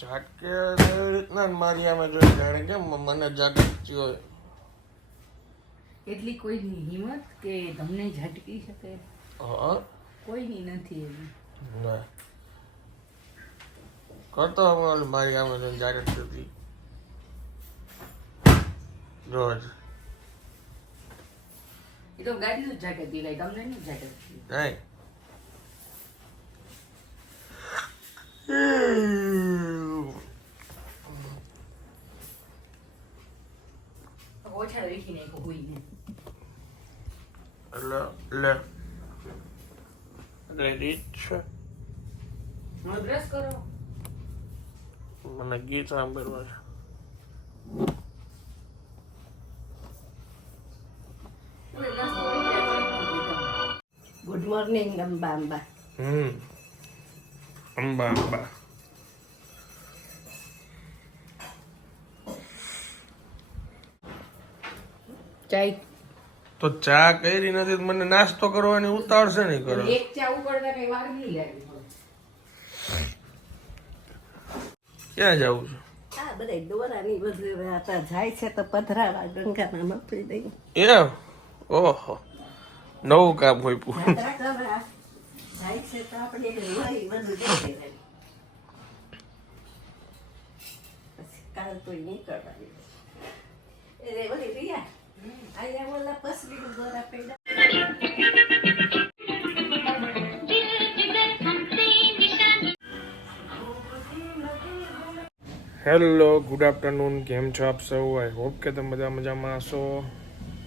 ઝાટકે એવી રીતના જ મારી આમે જોઈ જાણે કે મને ઝાટકતી હોય. એટલી કોઈની હિંમત કે તમને ઝટકી શકે? હા કોઈની નથી એવી. ના કરતો હું મારી આમે જોઈને ઝાટકતી હતી રોજ. એ તો ગાડીનું જ ઝટકી લે, તમને નહીં ઝટકતી. નહીં ઓછા વીખી નાખ્યો હોઈને. લે રેડી છે. હવે બ્રશ કરો. મને ગીત સાંભળવા છે. Good morning Amba Amba. અંબા અંબા. ચાય તો ચા કરી નથી તો મને નાસ્તો કરવાની ઉતાવળ છે નહીં કરો. એક ચા ઉકળતા કઈ વાર નહીં લાગે. ક્યાં જાવું છું? આ બધા દોરાની બધું હતા જાય છે તો પધરાવા ગંગામાં મપી દઈ. એમ ઓહો નવું કામ હોય પૂરું. યાત્રા કરવા જાય છે તો આપણે હોય બધું દઈ દેવાનું. પછી કાલ તો નીકળવાની એ બધી રિયા અહીંયા ઓલા પસરીનું દોરા પડ્યા. હેલો ગુડ આફ્ટરનૂન, કેમ છો આપ સૌ? આઈ હોપ કે તમે બધા મજામાં હશો.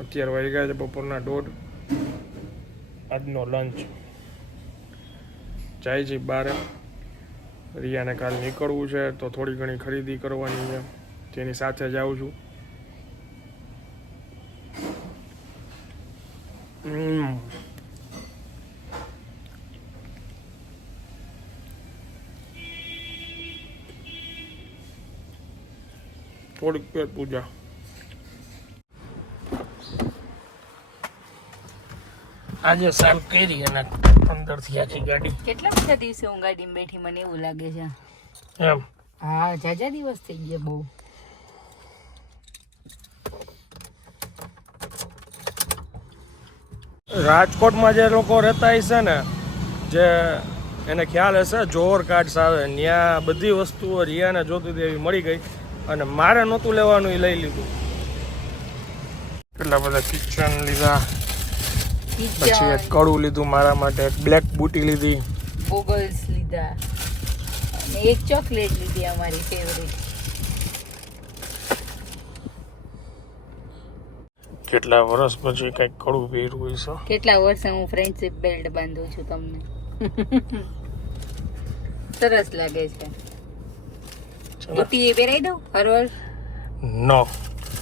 અત્યારે વાગી ગયા છે બપોરના 1:30. આજનો લંચ જાય છે બહાર. રિયાને કાલ નીકળવું છે તો થોડી ઘણી ખરીદી કરવાની છે, તેની સાથે જ આવું છું. થોડીક પેટ પૂજા. આજે સાફ કરી અને અંદરથી આખી ગાડી. કેટલા બધા દિવસે હું ગાડીમાં બેઠી, મને એવું લાગે છે. એમ હા, જાજા દિવસ થઈ ગયા બહુ. રાજકોટમાં જે લોકો રહેતા હશે ને, જે એને ખ્યાલ હશે જોર કાર્ડ્સ આવે ત્યાં બધી વસ્તુઓ રિયાને જોતી હતી એવી મળી ગઈ અને મારે નહોતું લેવાનું એ લઈ લીધું. કેટલા બધા કિચન લીધા, પછી એક કડું લીધું મારા માટે, એક બ્લેક બુટી લીધી, ગોગલ્સ લીધા અને એક ચોકલેટ લીધી અમારી ફેવરેટ. કેટલા વર્ષ પછી કઈક કડું પહેરવું છે. કેટલા વર્ષે હું ફ્રેન્ડશિપ બેલ્ટ બાંધું છું તમને. સરસ લાગે છે. બુટ્ટી એ પહેરાઈ દઉં હર વર્ષ? નો,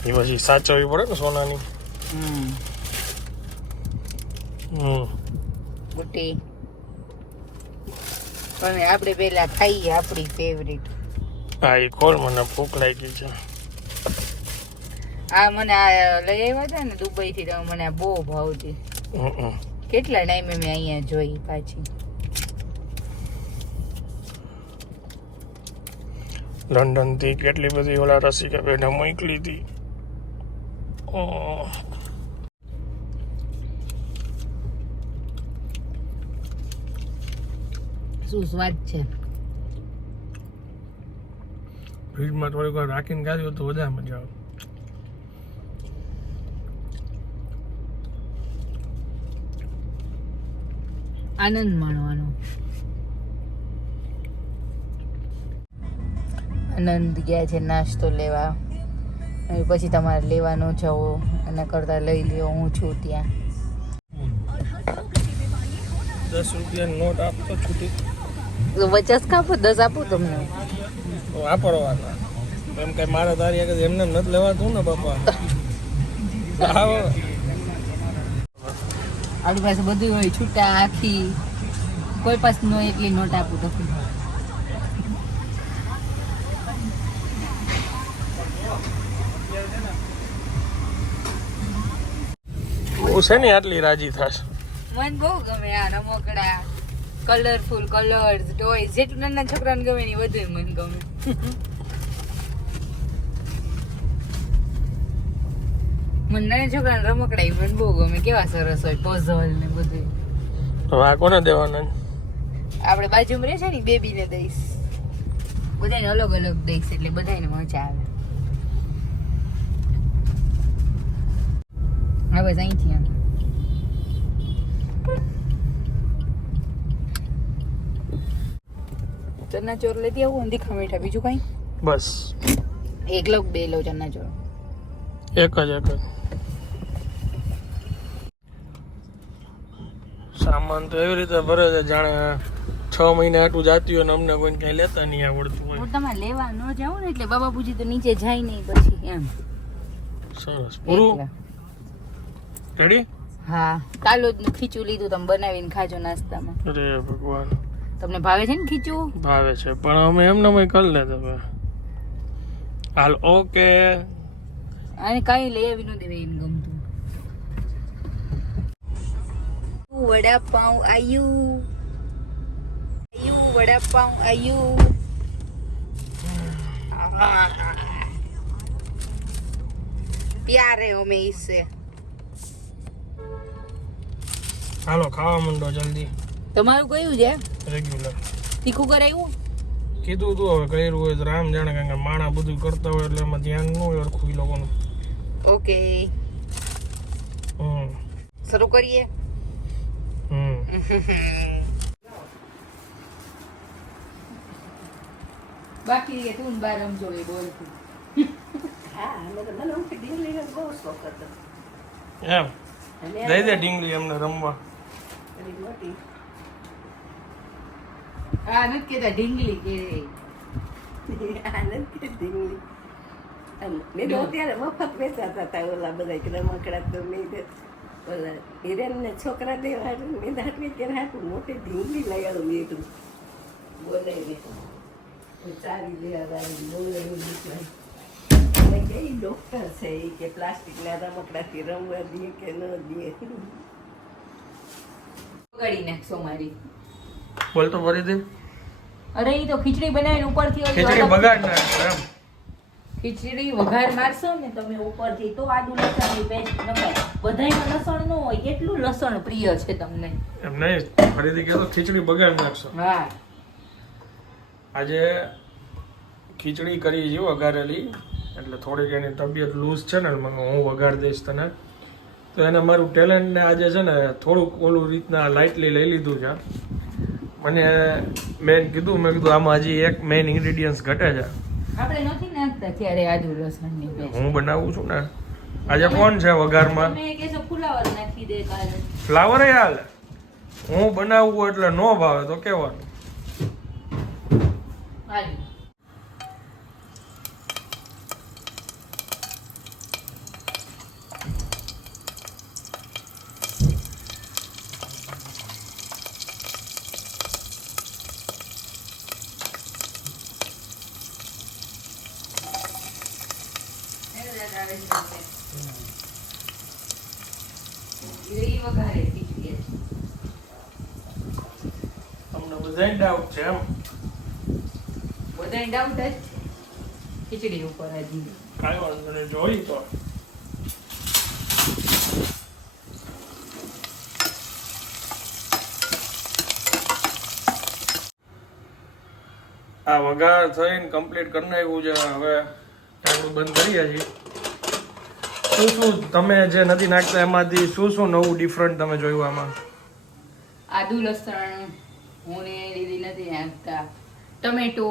એ પછી સાચવવી પડે ને સોનાની. બુટ્ટી પણ આપણે પેલા ખાઈએ આપણી ફેવરેટ. હા એ કોણ, મને ભૂખ લાગી છે. આ મને આ લઈ આવ્યા હતા ને દુબઈ થી, તો મને આ બહુ ભાવતી. કેટલા ટાઈમે મેં અહીંયા જોઈ પાછી. લંડન થી કેટલી બધી ઓલા રસિકા બેઠા મોકલી હતી. શું સ્વાદ છે. ફ્રીજમાં થોડીક વાર રાખીને ખાધી તો વધારે મજા આવે. આનંદ માણવાનો. આનંદ ગયા છે નાસ્તો લેવા, અને પછી તમારે લેવાનો જવો, એના કરતા લઈ લ્યો, હું છું ત્યાં. 10 રૂપિયાની નોટ આપતો છૂટી 50 કાપો, 10 આપું તમને. વાપરવાના એમ કઈ મારા તારી આગળ એમને નથી લેવાતું ને બાપા. આપણી પાસે બધું હોય, છૂટા આખી, કોઈ પાસે નો એટલી નોટ આપું તો. બહુ છે ને આટલી રાજી થશે. મને બહુ ગમે આ રમકડા. કલરફુલ કલર્સ ટોયસ જેટલું નાના છોકરાને ગમે ને વધુ મને ગમે. મને નાના છોકરાને રમકડા પણ બહુ ગમે. કેવા સરસ હોય પઝલ ને બધું. હવે આ કોને દેવાના? આપણે બાજુમાં રહે છે ને બેબીને દઈશ. બધાને અલગ અલગ દઈશ એટલે બધાને મજા આવે. હવે અહીંથી આમ ચના ચોર લેતી આવું અને તીખા મીઠા બીજું કઈ બસ એક લો બે લો ચના ચોર એક જ સામાન તો એવી રીતે ભરે છે જાણે 6 મહિના આટલું જાતી હોય ને અમને કોઈ કઈ લેતા નહીં આવડતું હોય. તમારે લેવા ન જાવ ને એટલે બાબાપુજી તો નીચે જાય નહીં પછી એમ. સરસ પૂરું રેડી. હા કાલો જ ખીચું લીધું તમે બનાવીને ખાજો નાસ્તામાં. અરે ભગવાન તમને ભાવે છે ને ખીચું? ભાવે છે પણ અમે એમને કરી લે તમે હાલ ઓકે. અને કઈ લઈ આવી ન દેવે એને ગમતું. વડાપાઉં આયુ વડાપાઉં આયુ. પ્યાર હે હમે ઇસસે. હાલો ખાવા માંડો જલ્દી. તમારું કયું છે? રેગ્યુલર તીખું કરાયું? કીધું તું હવે કર્યું હોય તો રામ જાણે કારણ કે માણા બધું કરતા હોય એટલે એમાં ધ્યાન ન હોય અરખું ઈ લોકોનું. ઓકે શરૂ કરીએ. બાકી કે તું બાર રમજો એ બોલતું. હા મને ઢીંગલીનો બહુ શોખ હતો. એમ દઈ દે ઢીંગલી એમને રમવા. મોટી આ નથી કેતા ઢીંગલી કે આનંદ કે ઢીંગલી મેં તો ત્યારે મફત વેચાતા હતા ઓલા બધા કે રમકડા તો મેં ઓલા હિરેનને છોકરા દેવા મેં હાટવી ત્યારે હાટું મોટી ઢીંગલી લઈ આવું એટલું બોલાવી ચાલી લેવાની બોલાવી કે ડોક્ટર છે એ કે પ્લાસ્ટિકના રમકડાથી રમવા દે કે ન દે. પકડી નાખશો મારી. બોલ તો ફરી દે. અરે ઈ તો ખીચડી બનાવીને ઉપરથી ખીચડી બગાડ નાખ એમ. ખીચડી વઘાર મારશો ને તમે ઉપરથી તો આદુ લસણની પેસ્ટ નખાય. બધાયમાં લસણ ન હોય કેટલું લસણ પ્રિય છે તમને? એમ નહીં ફરીથી કહેતો ખીચડી બગાડ નાખશો. હા આજે ખીચડી કરી છે વઘારેલી એટલે થોડીક એની તબિયત લૂઝ છે ને હું વઘારી દઈશ તને. તો એને મારું ટેલેન્ટને આજે છે ને થોડુંક ઓલું રીતના લાઇટલી લઈ લીધું છે. મને મેં કીધું આમાં હજી એક મેઇન ઇન્ગ્રેડિયન્ટ્સ ઘટે છે. આપણે નથી નાખતા ત્યારે આદુ લસણની પેસ્ટ. હું બનાવું છું ને આજે કોણ છે વઘારમાં? તમે કહેશો ફુલાવર નાખી દે કાલે. ફ્લાવર હાલ હું બનાવું એટલે નો ભાવે તો કેવાનું. હાલી તમને બધાય ડાઉટ છે એમ? બધાય ડાઉટ જ ખીચડી ઉપર હજી. કાંઈ વાંધો નહીં જોઈ તો. આ વઘાર થઈને કમ્પ્લીટ કરી નાખ્યું છે. હવે ઢાંકણું બંધ કરીએ છીએ. શું તમે જે નથી નાખતા એમાંથી શું નવું ડિફરન્ટ તમે જોયું આમાં? આદુ લસણ હું ને દીદી નથી નાખતા. ટમેટો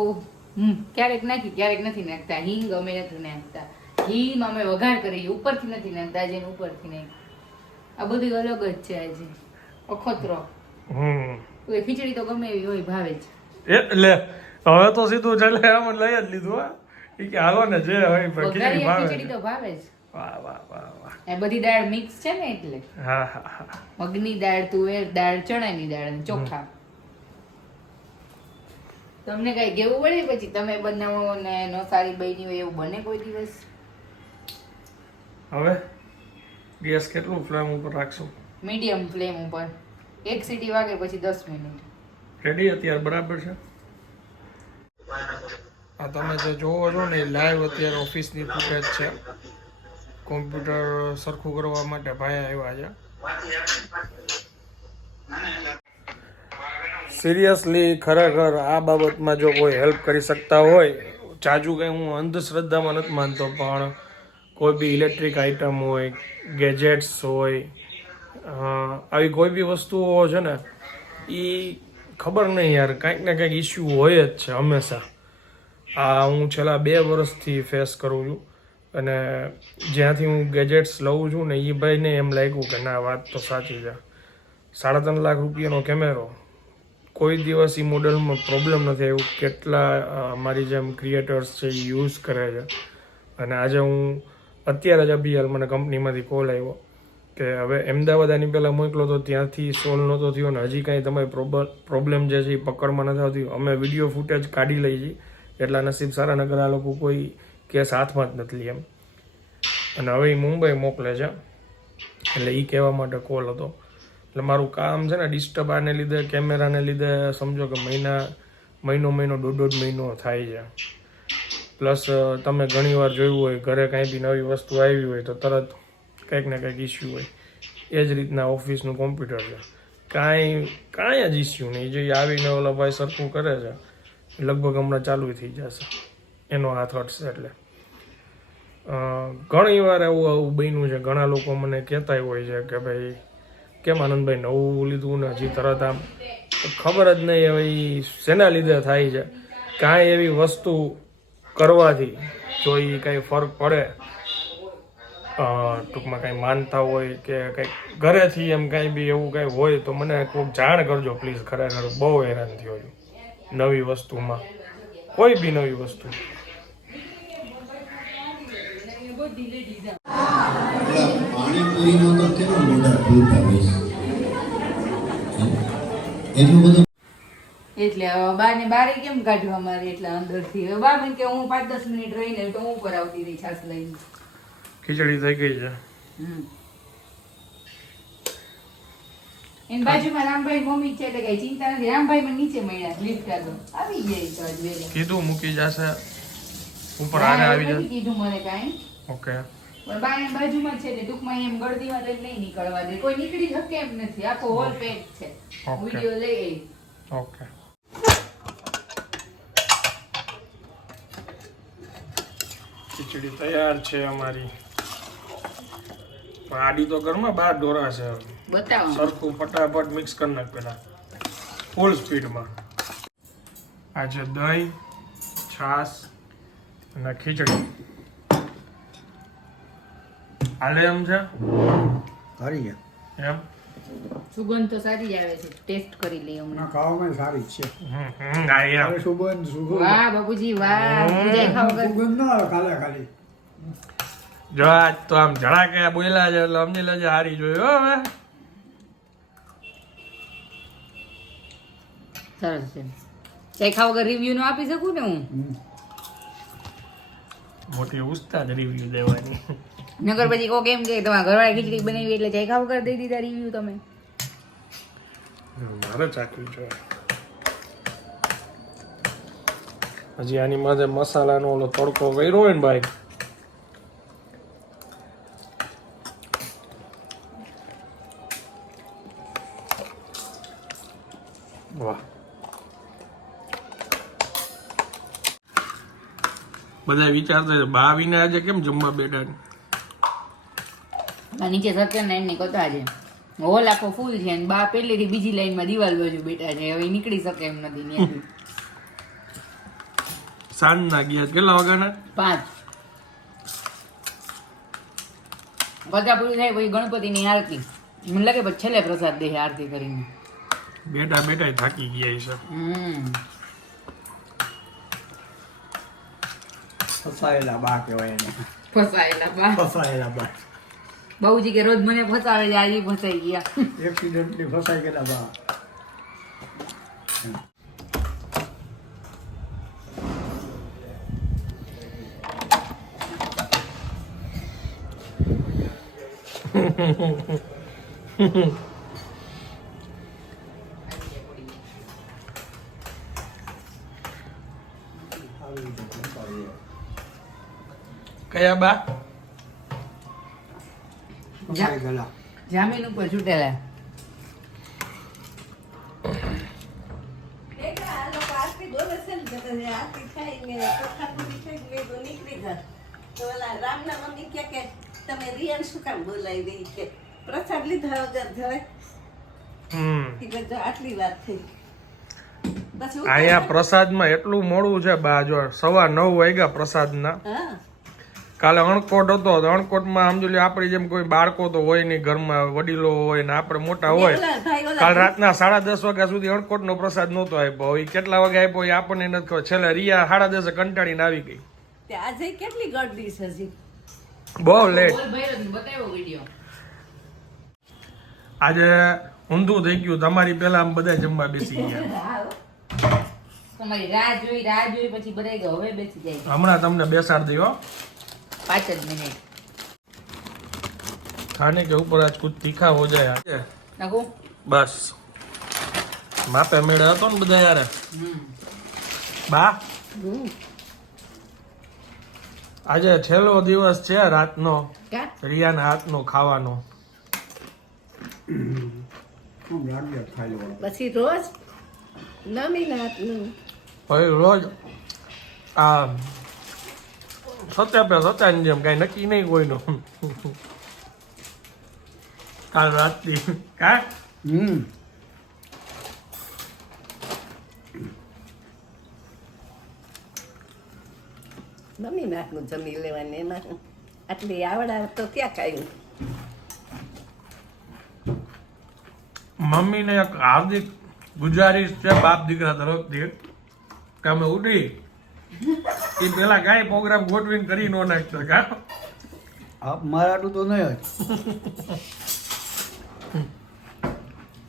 ક્યારેક નાખી ક્યારેક નથી નાખતા. હિંગ અમે નથી નાખતા. હિંગ અમે વઘાર કરીએ ઉપરથી નથી નાખતા. આજે ઉપરથી નાખ. આ બધું અલગ જ છે આજે. અખતરો તો એ ખીચડી તો ગમે એવી હોય ભાવે જ. એટલે હવે તો સીધું ચાલે આમ લઈ જ લીધું. હા કે હાલો ને જે હોય ખીચડી ભાવે. ખીચડી તો ભાવે જ. વાહ વાહ વાહ વાહ. એ બધી દાળ મિક્સ છે ને એટલે. હા હા હા. મગની દાળ, તુવેર દાળ, ચણાની દાળ અને ચોખા. તમને કઈ કેવું પડે પછી તમે બનાવો ને નો સારી બની હોય એવું બને કોઈ દિવસ? હવે ગેસ કેટલું ફ્લેમ ઉપર રાખશું? મીડિયમ ફ્લેમ ઉપર. એક સીટી વાગે પછી 10 મિનિટ. રેડી અત્યારે બરાબર છે. આ તમે જે જોવો છો ને એ લાઈવ અત્યારે ઓફિસની ફૂટેજ છે. કોમ્પ્યુટર સરખું કરવા માટે ભાઈ આવ્યા છે. સિરિયસલી ખરેખર આ બાબતમાં જો કોઈ હેલ્પ કરી શકતા હોય, જાજુ કંઈ હું અંધશ્રદ્ધામાં નથી માનતો, પણ કોઈ બી ઇલેક્ટ્રિક આઇટમ હોય, ગેજેટ્સ હોય, આવી કોઈ બી વસ્તુઓ છે ને, એ ખબર નહીં યાર, કાંઈક ને કાંઈક ઇસ્યુ હોય જ છે હંમેશા. આ હું છેલ્લા 2 વર્ષથી ફેસ કરું છું. અને જ્યાંથી હું ગેજેટ્સ લઉં છું ને, એ ભાઈને એમ લાગ્યું કે ના, વાત તો સાચી છે. 3.5 લાખ રૂપિયાનો કેમેરો, કોઈ દિવસ એ મોડેલમાં પ્રોબ્લેમ નથી આવ્યું. કેટલા મારી જેમ ક્રિએટર્સ છે એ યુઝ કરે છે. અને આજે હું અત્યારે જ અભી મને કંપનીમાંથી કોલ આવ્યો કે હવે અમદાવાદ આની પહેલાં મોકલો તો ત્યાંથી સોલ્વ નહોતો થયો ને હજી કાંઈ તમારી પ્રોબ્લેમ જે છે એ પકડમાં નથી આવતી. અમે વિડીયો ફૂટેજ કાઢી લઈ છીએ, એટલા નસીબ સારા, નગર આ લોકો કોઈ કેસ હાથમાં જ નથી લે એમ. અને હવે એ મુંબઈ મોકલે છે, એટલે એ કહેવા માટે કોલ હતો. એટલે મારું કામ છે ને ડિસ્ટર્બ આને લીધે, કેમેરાને લીધે સમજો કે મહિનો 1.5 મહિનો થાય છે. પ્લસ તમે ઘણીવાર જોયું હોય, ઘરે કાંઈ બી નવી વસ્તુ આવી હોય તો તરત કંઈક ને કંઈક ઇસ્યુ હોય. એ જ રીતના ઓફિસનું કોમ્પ્યુટર છે, કાંઈ જ ઇસ્યુ નહીં. જે આવીને ઓલા ભાઈ સરખું કરે છે, લગભગ હમણાં ચાલુ થઈ જશે, એનો હાથ હટશે. એટલે ઘણી વાર આવું બન્યું છે. ઘણા લોકો મને કહેતા હોય છે કે ભાઈ કેમ આનંદભાઈ નવું લીધું ને હજી તરત આમ, ખબર જ નહીં હવે શેના લીધે થાય છે. કાંઈ એવી વસ્તુ કરવાથી જો એ કાંઈ ફરક પડે, ટૂંકમાં કાંઈ માનતા હોય કે કંઈક ઘરેથી એમ કાંઈ બી એવું કાંઈ હોય તો મને કોઈક જાણ કરજો પ્લીઝ. ખરેખર બહુ હેરાન થયો છું નવી વસ્તુમાં, કોઈ બી નવી વસ્તુ. પાણીપુરીનો તો કેવો મોટા ફૂટ આવે છે એટલું બધું. એટલે હવે બારને બારે કેમ કાઢવા મારે એટલા અંદરથી? હવે બા મને કે હું 5-10 મિનિટ રહીને તો હું ઉપર આવતી રહી છાસ લઈને. ખીચડી થઈ ગઈ છે. એની બાજુમાં રામભાઈ મમ્મી છે એટલે કઈ ચિંતા નથી. રામભાઈ મને નીચે મળ્યા લિફ્ટ આગળ આવી જાય તો આજ વહેલા. કીધું મૂકી જશે ઉપર, આને આવી જશે. કીધું મને કાંઈ. ઓકે. પણ બારની બાજુમાં છે એટલે ટૂંકમાં એમ ગળદીમાં તો નહીં નીકળવા દે. કોઈ નીકળી શકે એમ નથી, આખો હોલ પેક છે. વિડીયો લઈ ગઈ. ઓકે. ખીચડી તૈયાર છે અમારી. પણ આડી તો ઘરમાં 12 ઢોરા છે. બતાવો સરખું ફટાફટ મિક્સ કરી નાખ પેલા, ફૂલ સ્પીડમાં. આ છે દહીં, છાશ અને ખીચડી. હાલે એમ છે? સારી છે એમ સુગંધ તો સારી જ આવે છે. ટેસ્ટ કરી લઈએ હમણાં. ખાવામાં સારી છે. સુગંધ વાહ બાપુજી વાહ. પૂજા ખાવ કર. સુગંધ ના આવે ખાલી. જો આજ તો આમ જણાકે બોલ્યા છે એટલે સમજી લેજે હારી જોયું હો. હવે સરસ છે. ચાખા વગર રિવ્યુ નો આપી શકું ને હું? મોટી ઉસ્તાદ રિવ્યુ દેવાની. નગર પછી કોક એમ કે તમારા ઘરવાળા ખીચડી બનાવી એટલે ચાખા વગર દઈ દીધા રિવ્યુ તમે. મારે ચાખવી છે. હજી આની માથે મસાલાનો ઓલો તડકો કર્યો હોય ને ભાઈ, વાહ. બધા વિચારતા છે બા આવીને આજે કેમ જમવા બેઠા ને? નીચે સત્યનારાયણ ની કથા છે, હોલ આખો ફૂલ છે અને બા પહેલેથી બીજી લાઈનમાં દિવાલ બાજુ બેઠા છે. હવે નીકળી શકે એમ નથી ત્યાંથી. સાંજના ગયા કેટલા વાગ્યાના? 5. કથા પૂરી થાય પછી ગણપતિની આરતી. મને લાગે પછી છેલ્લે પ્રસાદ દે આરતી કરીને. બેઠા બેઠા થાકી ગયા છે. ફસાયેલા બા કહેવાય એને. ફસાયેલા બા. બાબુજી કે રોજ મને ફસાવે છે, આજે ફસાઈ ગયા. એક્સિડન્ટલી ફસાઈ ગયેલા બા. કયા બા? જામીન ઉપર છૂટેલા. આ લોકો આરતી બોલે છે ને એટલે આરતી થઈને કથા પૂરી થઈ ગઈ તો નીકળી ગયા. તો ઓલા રામના મમ્મી કહે કે તમે રિયાને શું કામ બોલાવી દઈ કે પ્રસાદ લીધા વગર જવાય. ઈ બધું આટલી વાત થઈ. પછી અહીંયા પ્રસાદમાં એટલું મોડું છે બા, જો 9:15 વાગ્યા પ્રસાદના. હા કાલે અણકોટ હતો તો અણકોટમાં સમજો લ્યો આપણી જેમ કોઈ બાળકો તો હોય નહીં ઘરમાં, વડીલો હોય ને આપણે મોટા હોય. કાલ રાતના 10:30 વાગ્યા સુધી અણકોટનો પ્રસાદ નહોતો આપ્યો. એ કેટલા વાગે આપ્યો એ આપણને નથી ખબર. છેલ્લે રિયા 10:30 કંટાળીને આવી ગઈ. તે આજે કેટલી ગળદી છે હજી. બહુ લેટ. બોલ ભૈરવ બતાવ્યો વિડિયો. આજે ઊંધું થઈ ગયું. તમારી પહેલા આમ બધા જમવા બેસી ગયા. તમારી રાહ જોઈ પછી બધા ગયો હવે બેસી જાય. હમણાં તમને બેસાડી દઈ હો. 5 જ મિનિટ. खाने के ऊपर आज कुछ तीखा हो जाए નાખું? बस માપે મેળે હતો ને બધા યાર. બા આજે છેલ્લો દિવસ છે રાતનો રિયાના હાથનો ખાવાનો. પછી રોજ નમી નાતનું પછી રોજ આ સત્યાની જેમ કઈ નક્કી નહીં કોઈનું. કાલ રાતથી કા નમી નાતનું જમી લેવાનું એમાં આટલી આવડા તો ક્યાં ખાયું. મમ્મીને એક હાર્દિક ગુજારિશ છે બાપ દીકરા તરફથી કે અમે ઉઠી એ પેલા કાંઈ પ્રોગ્રામ ગોઠવીને કરી ન નાખતો કા. મારાટું તો નહીં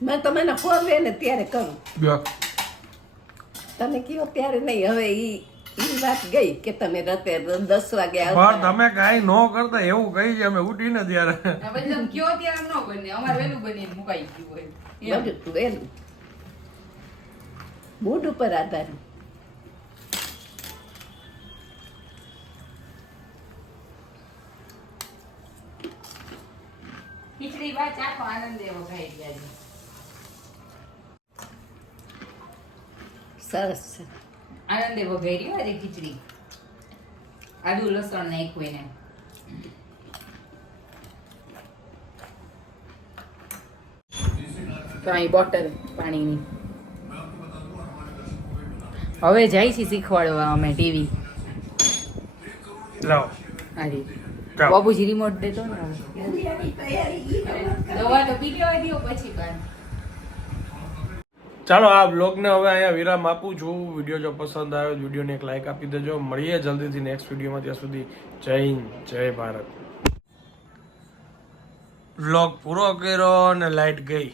મેં તો મને ખોરવે ને ત્યારે કરું. બ્યો. તમે કયો ત્યારે નહીં. હવે ઈ વાત ગઈ કે તમે રાતે 10 વાગે પણ આવતા. તમે કાંઈ ન કરતા એવું કહી છે અમે ઉઠીને ત્યારે. હવે તમે કયો ત્યારે ન બને, અમારે વહેલું બનીને મુકાઈ ગયું હોય એમ. બધું વહેલું મૂડ ઉપર આધાર. ખીચડી બા ચાખો આનંદ એવો ખાઈ ગયા છે. સરસ છે. આનંદ એવો ગઈ હતી ખીચડી. આદુ લસણ નાખ્યું એને. તો અહીં બોટલ પાણીની. હવે જાય છે શીખવાડવા અમે ટીવી. લાવો હારી ચાલો. બાબુજી રિમોટ દેતો ને હવે. દવા તો પી લેવા દ્યો પછી બાર. ચાલો આ બ્લોગને હવે અહીંયા વિરામ આપું છું. વિડીયો જો પસંદ આવ્યો વિડીયોને એક લાઈક આપી દેજો. મળીએ જલ્દીથી નેક્સ્ટ વિડીયોમાં. ત્યાં સુધી જય હિન્દ જય ભારત. બ્લોગ પૂરો કર્યો અને લાઈટ ગઈ.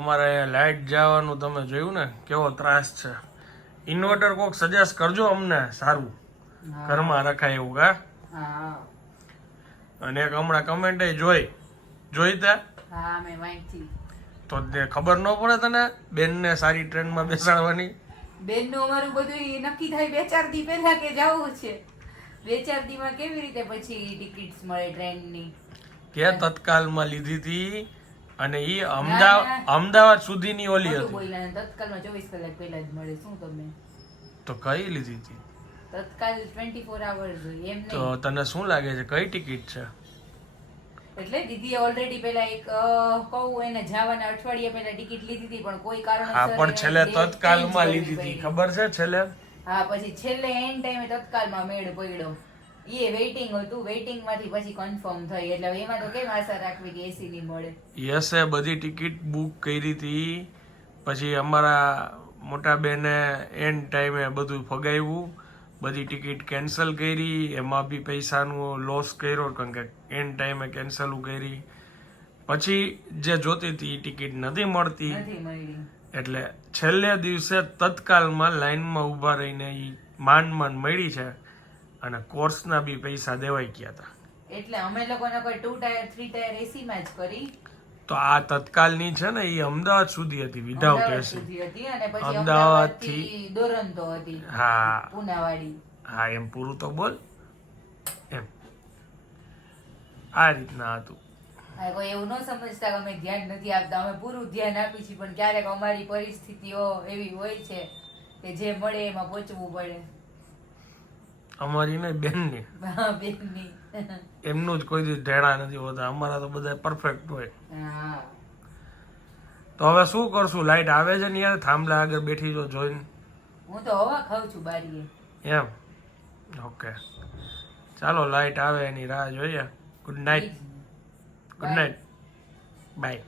અમારે અહીંયા લાઈટ જવાનું તમે જોયું ને કેવો ત્રાસ છે. ઇન્વર્ટર કોક સજેસ્ટ કરજો અમને સારું ઘરમાં રખાય એવું કા. હા અને એક હમણાં કમેન્ટ જોઈ તા હા મેં વાંચી. તો ખબર ન પડે તને બેનને સારી ટ્રેનમાં બેસાડવાની. બેનનું અમારું બધું નક્કી થાય 2-4 દી પહેલા કે જવું છે. 2-4 દીમાં કેવી રીતે પછી ટિકિટ્સ મળે ટ્રેનની? કે તત્કાલમાં લીધી હતી અને ઈ અમદાવાદ સુધીની ઓલી ખોટું હતી. બોલ્યા ને, તત્કાલમાં 24 કલાક પહેલા જ મળે. શું તમે તો કઈ લીધી હતી? તત્કાલ 24 hours હોય એમ તો નહીં. તને શું લાગે છે કઈ ટિકિટ છે? એટલે દીદીએ ઓલરેડી પહેલા એક કહું એને જવાના અઠવાડિયા પહેલા ટિકિટ લીધી હતી પણ કોઈ કારણોસર હા પણ છેલ્લે date તત્કાલમાં change લીધી કરવી હતી પડી. ખબર છે છેલ્લે. હા પછી છેલ્લે એન્ડ ટાઈમે તત્કાલમાં મેળ પડ્યો. એ વેઇટિંગ હતું, વેઇટિંગ માંથી પછી કન્ફર્મ થઈ. એટલે હવે એમાં તો કેમ આશા રાખવી કે એસી ની મળે. યસે બધી ટિકિટ બુક કરી હતી. પછી અમારા મોટા બેને એન્ડ ટાઈમે બધું ફગાવ્યું. બધી ટિકિટ કેન્સલ કરી. એમાં બી પૈસાનો લોસ કર્યો કારણ કે એન્ડ ટાઈમે કેન્સલ કરી. પછી જે જોતી હતી એ ટિકિટ નથી મળતી. નથી મળી. એટલે છેલ્લે દિવસે તત્કાલમાં લાઈનમાં ઊભા રહીને એ માંડ મળી છે. અને કોર્સના બી પૈસા દેવાઈ ગયા હતા. એટલે અમે લોકોને કોઈ 2 ટાયર 3 ટાયર એસી માં જ કરી. તો આ તત્કાલની છે ને એ અમદાવાદ સુધી હતી વિધાઉટ અમદાવાદ એસી. સુધી હતી અને પછી અમદાવાદથી- અમદાવાદથી દોરંતો હતી હા પૂનાવાડી. હા એમ પૂરું તો બોલ એમ આ રીતના હતું. હા, કોઈ એવું ન સમજતા કે અમે ધ્યાન નથી આપતા, અમે પૂરું ધ્યાન આપી છીએ, પણ ક્યારેક અમારી પરિસ્થિતિઓ એવી હોય છે કે જે મળે એમાં પહોંચવું પડે. અમારી ને બેનની બેનની. એમનું જ કોઈ દી ઢેડા નથી હોતા, અમારા તો બધા પરફેક્ટ હોય. હા, તો હવે શું કરશું? લાઈટ આવે છે ને યાર, થાંભલા આગળ બેઠી તો જોઈને હું તો હવા ખાઉં છું બારીએ. એમ. ઓકે ચાલો લાઈટ આવે એની રાહ જોઈએ. Good night. Good night. By.